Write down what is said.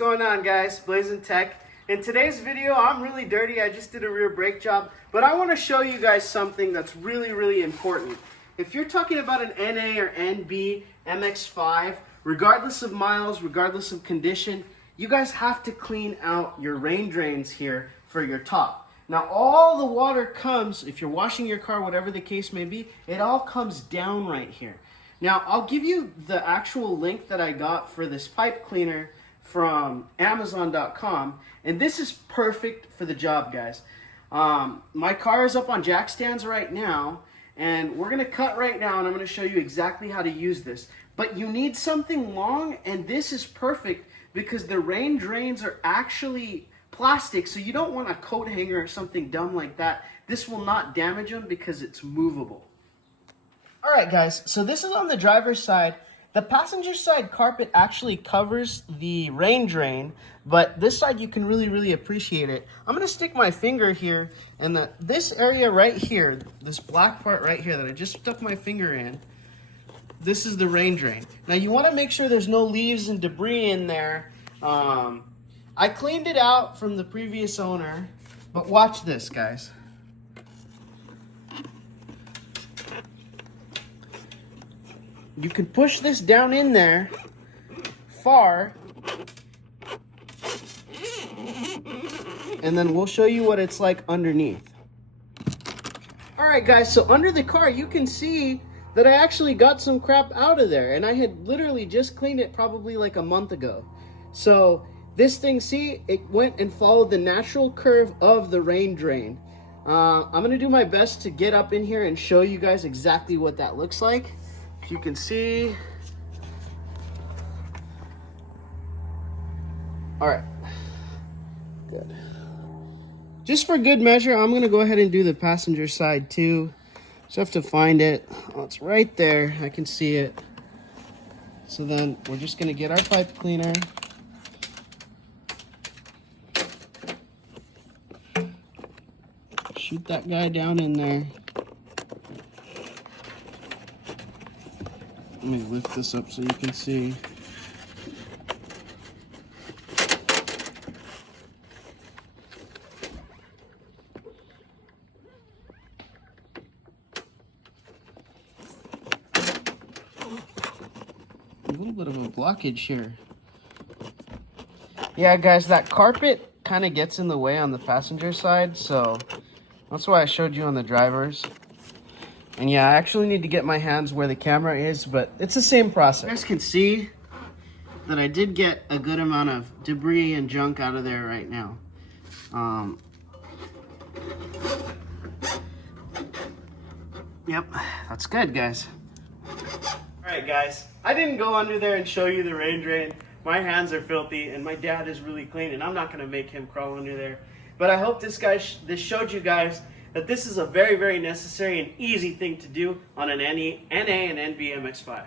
going on, guys? Blazing Tech. In today's video, I'm really dirty. I just did a rear brake job, but I want to show you guys something that's really important. If you're talking about an NA or NB Mx-5, regardless of miles, regardless of condition, you guys have to clean out your rain drains here for your top. Now, all the water comes, if you're washing your car, whatever the case may be, it all comes down right here. Now, I'll give you the actual link that I got for this pipe cleaner from Amazon.com, and this is perfect for the job, guys. My car is up on jack stands right now, and we're going to cut right now, and I'm going to show you exactly how to use this. But you need something long, and this is perfect because the rain drains are actually plastic, so you don't want a coat hanger or something dumb like that. This will not damage them because it's movable. All right, guys, so this is on the driver's side. The passenger side carpet actually covers the rain drain, but this side you can really appreciate it. I'm gonna stick my finger here, and this area right here, this black part right here that I just stuck my finger in, this is the rain drain. Now you wanna make sure there's no leaves and debris in there. I cleaned it out from the previous owner, but watch this, guys. You can push this down in there far, and then we'll show you what it's like underneath. All right, guys, so under the car, you can see that I actually got some crap out of there, and I had literally just cleaned it probably like a month ago. So this thing, see, it went and followed the natural curve of the rain drain. I'm gonna do my best to get up in here and show you guys exactly what that looks like. You can see. All right, good. Just for good measure, I'm gonna go ahead and do the passenger side too. Just have to find it. Oh, it's right there, I can see it. So then we're just gonna get our pipe cleaner. Shoot that guy down in there. Let me lift this up so you can see. A little bit of a blockage here. Yeah, guys, that carpet kind of gets in the way on the passenger side, so that's why I showed you on the driver's. And yeah, I actually need to get my hands where the camera is, but it's the same process. You guys can see that I did get a good amount of debris and junk out of there right now. Yep, that's good, guys. All right, guys, I didn't go under there and show you the rain drain. My hands are filthy, and my dad is really clean, and I'm not gonna make him crawl under there. But I hope this showed you guys that this is a very necessary and easy thing to do on an NA and NB Mx-5.